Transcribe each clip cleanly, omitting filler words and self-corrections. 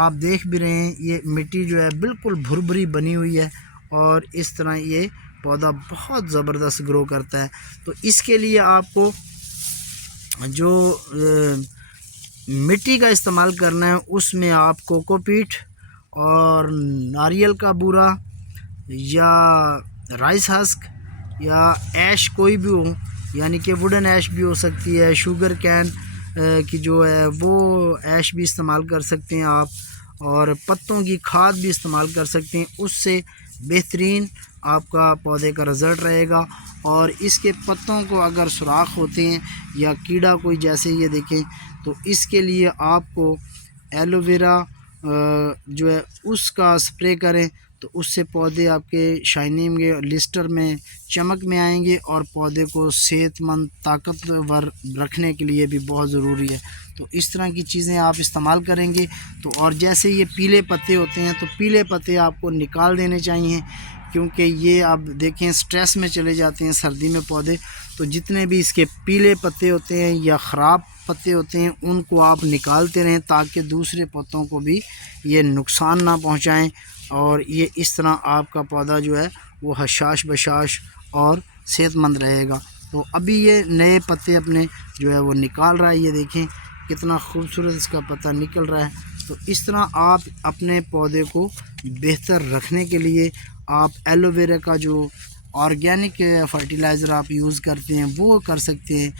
آپ دیکھ بھی رہے ہیں یہ مٹی جو ہے بالکل بھربھری بنی ہوئی ہے اور اس طرح یہ پودا بہت زبردست گرو کرتا ہے۔ تو اس کے لیے آپ کو جو مٹی کا استعمال کرنا ہے اس میں آپ کوکو پیٹ اور ناریل کا بورا یا رائس ہسک یا ایش کوئی بھی ہو، یعنی کہ ووڈن ایش بھی ہو سکتی ہے، شوگر کین کی جو ہے وہ ایش بھی استعمال کر سکتے ہیں آپ، اور پتوں کی کھاد بھی استعمال کر سکتے ہیں، اس سے بہترین آپ کا پودے کا رزلٹ رہے گا۔ اور اس کے پتوں کو اگر سوراخ ہوتے ہیں یا کیڑا کوئی جیسے یہ دیکھیں، تو اس کے لیے آپ کو ایلو ویرا جو ہے اس کا سپرے کریں، تو اس سے پودے آپ کے شائننگ گے، لسٹر میں چمک میں آئیں گے، اور پودے کو صحت مند طاقتور رکھنے کے لیے بھی بہت ضروری ہے۔ تو اس طرح کی چیزیں آپ استعمال کریں گے تو، اور جیسے یہ پیلے پتے ہوتے ہیں تو پیلے پتے آپ کو نکال دینے چاہیے، کیونکہ یہ آپ دیکھیں سٹریس میں چلے جاتے ہیں سردی میں پودے، تو جتنے بھی اس کے پیلے پتے ہوتے ہیں یا خراب پتے ہوتے ہیں ان کو آپ نکالتے رہیں تاکہ دوسرے پتوں کو بھی یہ نقصان نہ پہنچائیں، اور یہ اس طرح آپ کا پودا جو ہے وہ حشاش بشاش اور صحت مند رہے گا۔ تو ابھی یہ نئے پتے اپنے جو ہے وہ نکال رہا ہے، یہ دیکھیں کتنا خوبصورت اس کا پتہ نکل رہا ہے۔ تو اس طرح آپ اپنے پودے کو بہتر رکھنے کے لیے آپ ایلو ویرا کا جو آرگینک فرٹیلائزر آپ یوز کرتے ہیں وہ کر سکتے ہیں۔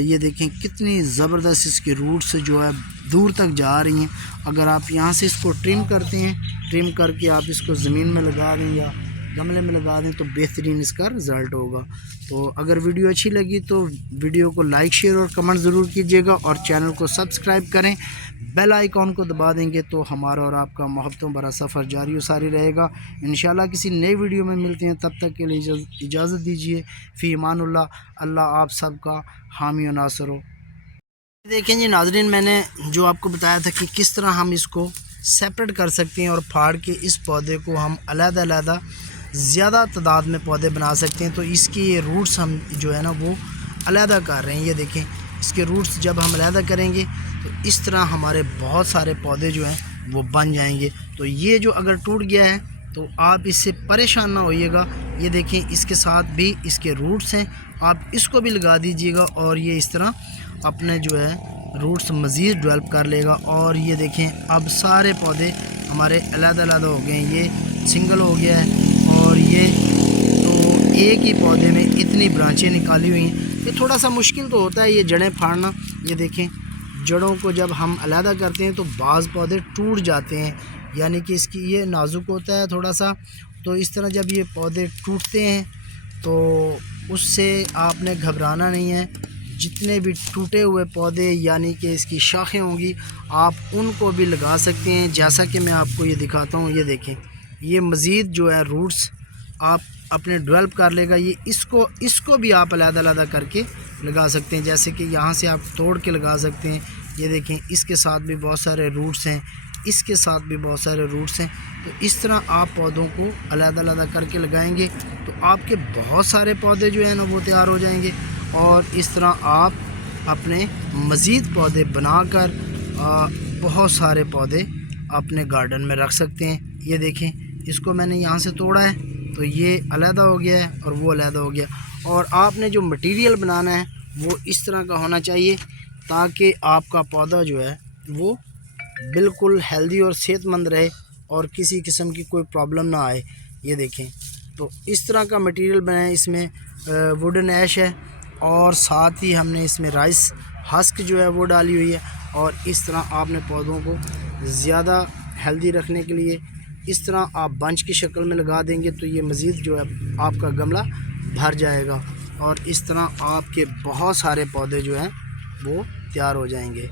یہ دیکھیں کتنی زبردست اس کے روٹس جو ہے دور تک جا رہی ہیں۔ اگر آپ یہاں سے اس کو ٹرم کرتے ہیں، ٹرم کر کے آپ اس کو زمین میں لگا دیں یا گملے میں لگا دیں تو بہترین اس کا رزلٹ ہوگا۔ تو اگر ویڈیو اچھی لگی تو ویڈیو کو لائک شیئر اور کمنٹ ضرور کیجیے گا، اور چینل کو سبسکرائب کریں، بیل آئیکن کو دبا دیں گے تو ہمارا اور آپ کا محبتوں بھرا سفر جاری و ساری رہے گا۔ انشاءاللہ کسی نئی ویڈیو میں ملتے ہیں، تب تک کے لیے اجازت دیجیے۔ فی امان اللہ، اللہ آپ سب کا حامی و ناصر ہو۔ دیکھیں جی ناظرین، میں نے جو آپ کو بتایا تھا کہ کس طرح ہم اس کو سیپریٹ کر سکتے ہیں اور پھاڑ کے اس پودے کو ہم علیحدہ علیحدہ زیادہ تعداد میں پودے بنا سکتے ہیں، تو اس کی یہ روٹس ہم جو ہے نا وہ علیحدہ کر رہے ہیں۔ یہ دیکھیں اس کے روٹس جب ہم علیحدہ کریں گے تو اس طرح ہمارے بہت سارے پودے جو ہیں وہ بن جائیں گے۔ تو یہ جو اگر ٹوٹ گیا ہے تو آپ اس سے پریشان نہ ہوئیے گا، یہ دیکھیں اس کے ساتھ بھی اس کے روٹس ہیں، آپ اس کو بھی لگا دیجیے گا اور یہ اس طرح اپنے جو ہے روٹس مزید ڈیولپ کر لے گا۔ اور یہ دیکھیں اب سارے پودے ہمارے علیحدہ علیحدہ ہو گئے ہیں، یہ سنگل ہو گیا ہے، اور یہ تو ایک ہی پودے میں اتنی برانچیں نکالی ہوئی ہیں۔ یہ تھوڑا سا مشکل تو ہوتا ہے یہ جڑیں پھاڑنا، یہ دیکھیں جڑوں کو جب ہم علیحدہ کرتے ہیں تو بعض پودے ٹوٹ جاتے ہیں، یعنی کہ اس کی یہ نازک ہوتا ہے تھوڑا سا، تو اس طرح جب یہ پودے ٹوٹتے ہیں تو اس سے آپ نے گھبرانا نہیں ہے۔ جتنے بھی ٹوٹے ہوئے پودے یعنی کہ اس کی شاخیں ہوں گی آپ ان کو بھی لگا سکتے ہیں، جیسا کہ میں آپ کو یہ دکھاتا ہوں۔ یہ دیکھیں یہ مزید جو ہے روٹس آپ اپنے ڈیولپ کر لے گا، یہ اس کو بھی آپ علیحدہ علیحدہ کر کے لگا سکتے ہیں، جیسے کہ یہاں سے آپ توڑ کے لگا سکتے ہیں۔ یہ دیکھیں اس کے ساتھ بھی بہت سارے روٹس ہیں، اس کے ساتھ بھی بہت سارے روٹس ہیں۔ تو اس طرح آپ پودوں کو علیحدہ علیحدہ کر کے لگائیں گے تو آپ کے بہت سارے پودے جو ہیں نا وہ تیار ہو جائیں گے، اور اس طرح آپ اپنے مزید پودے بنا کر بہت سارے پودے اپنے گارڈن میں رکھ سکتے ہیں۔ یہ دیکھیں اس کو میں نے یہاں سے توڑا ہے تو یہ علیحدہ ہو گیا ہے اور وہ علیحدہ ہو گیا، اور آپ نے جو مٹیریل بنانا ہے وہ اس طرح کا ہونا چاہیے تاکہ آپ کا پودا جو ہے وہ بالکل ہیلدی اور صحت مند رہے اور کسی قسم کی کوئی پرابلم نہ آئے۔ یہ دیکھیں تو اس طرح کا مٹیریل بنائیں، اس میں ووڈن ایش ہے اور ساتھ ہی ہم نے اس میں رائس ہسک جو ہے وہ ڈالی ہوئی ہے، اور اس طرح آپ نے پودوں کو زیادہ ہیلدی رکھنے کے لیے اس طرح آپ بنچ کی شکل میں لگا دیں گے تو یہ مزید جو ہے آپ کا گملہ بھر جائے گا، اور اس طرح آپ کے بہت سارے پودے جو ہیں وہ تیار ہو جائیں گے۔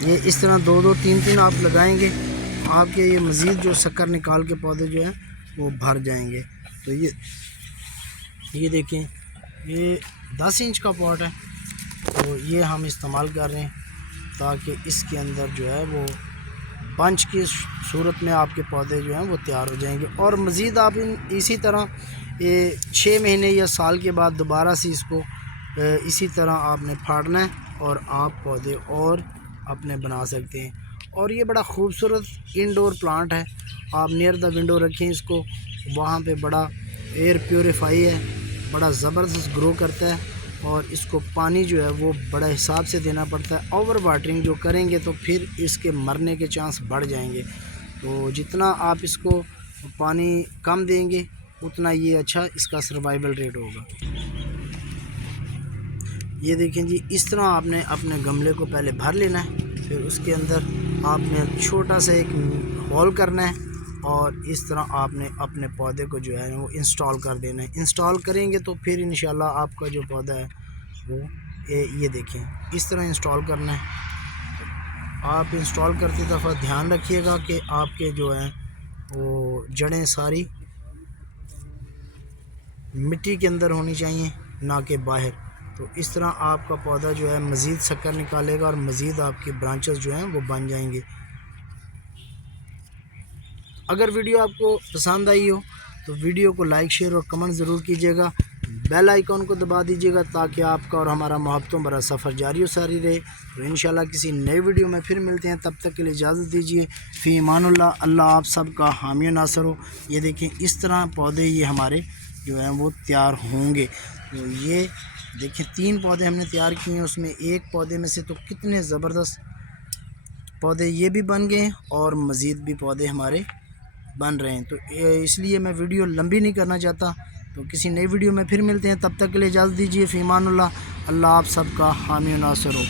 یہ اس طرح دو دو تین تین آپ لگائیں گے، آپ کے یہ مزید جو شکر نکال کے پودے جو ہیں وہ بھر جائیں گے۔ تو یہ دیکھیں یہ 10 انچ کا پاٹ ہے، تو یہ ہم استعمال کر رہے ہیں تاکہ اس کے اندر جو ہے وہ بنچ کی صورت میں آپ کے پودے جو ہیں وہ تیار ہو جائیں گے، اور مزید آپ اسی طرح یہ 6 مہینے یا سال کے بعد دوبارہ سے اس کو اسی طرح آپ نے پھاڑنا ہے اور آپ پودے اور اپنے بنا سکتے ہیں۔ اور یہ بڑا خوبصورت انڈور پلانٹ ہے، آپ نیئر دا ونڈو رکھیں اس کو، وہاں پہ بڑا ایئر پیوریفائی ہے، بڑا زبردست گرو کرتا ہے، اور اس کو پانی جو ہے وہ بڑا حساب سے دینا پڑتا ہے۔ اوور واٹرنگ جو کریں گے تو پھر اس کے مرنے کے چانس بڑھ جائیں گے، تو جتنا آپ اس کو پانی کم دیں گے اتنا یہ اچھا اس کا سروائیول ریٹ ہوگا۔ یہ دیکھیں جی، اس طرح آپ نے اپنے گملے کو پہلے بھر لینا ہے، پھر اس کے اندر آپ نے چھوٹا سا ایک ہول کرنا ہے، اور اس طرح آپ نے اپنے پودے کو جو ہے وہ انسٹال کر دینا ہے۔ انسٹال کریں گے تو پھر انشاءاللہ آپ کا جو پودا ہے وہ یہ دیکھیں اس طرح انسٹال کرنا ہے۔ آپ انسٹال کرتے دفعہ دھیان رکھیے گا کہ آپ کے جو ہیں وہ جڑیں ساری مٹی کے اندر ہونی چاہیے، نہ کہ باہر، تو اس طرح آپ کا پودا جو ہے مزید شکر نکالے گا اور مزید آپ کی برانچز جو ہیں وہ بن جائیں گے۔ اگر ویڈیو آپ کو پسند آئی ہو تو ویڈیو کو لائک، شیئر اور کمنٹ ضرور کیجیے گا، بیل آئیکن کو دبا دیجیے گا تاکہ آپ کا اور ہمارا محبتوں بھرا سفر جاری و ساری رہے۔ تو انشاءاللہ کسی نئے ویڈیو میں پھر ملتے ہیں، تب تک کے لیے اجازت دیجیے۔ فی امان اللہ، اللہ آپ سب کا حامی و ناصر ہو۔ یہ دیکھیں اس طرح پودے یہ ہمارے جو ہیں وہ تیار ہوں گے۔ تو یہ دیکھیں 3 پودے ہم نے تیار کیے ہیں، اس میں ایک پودے میں سے تو کتنے زبردست پودے یہ بھی بن گئے ہیں، اور مزید بھی پودے ہمارے بن رہے ہیں۔ تو اس لیے میں ویڈیو لمبی نہیں کرنا چاہتا، تو کسی نئی ویڈیو میں پھر ملتے ہیں، تب تک کے لیے اجازت دیجیے۔ فی امان اللہ، اللہ آپ سب کا حامی و ناصر ہو۔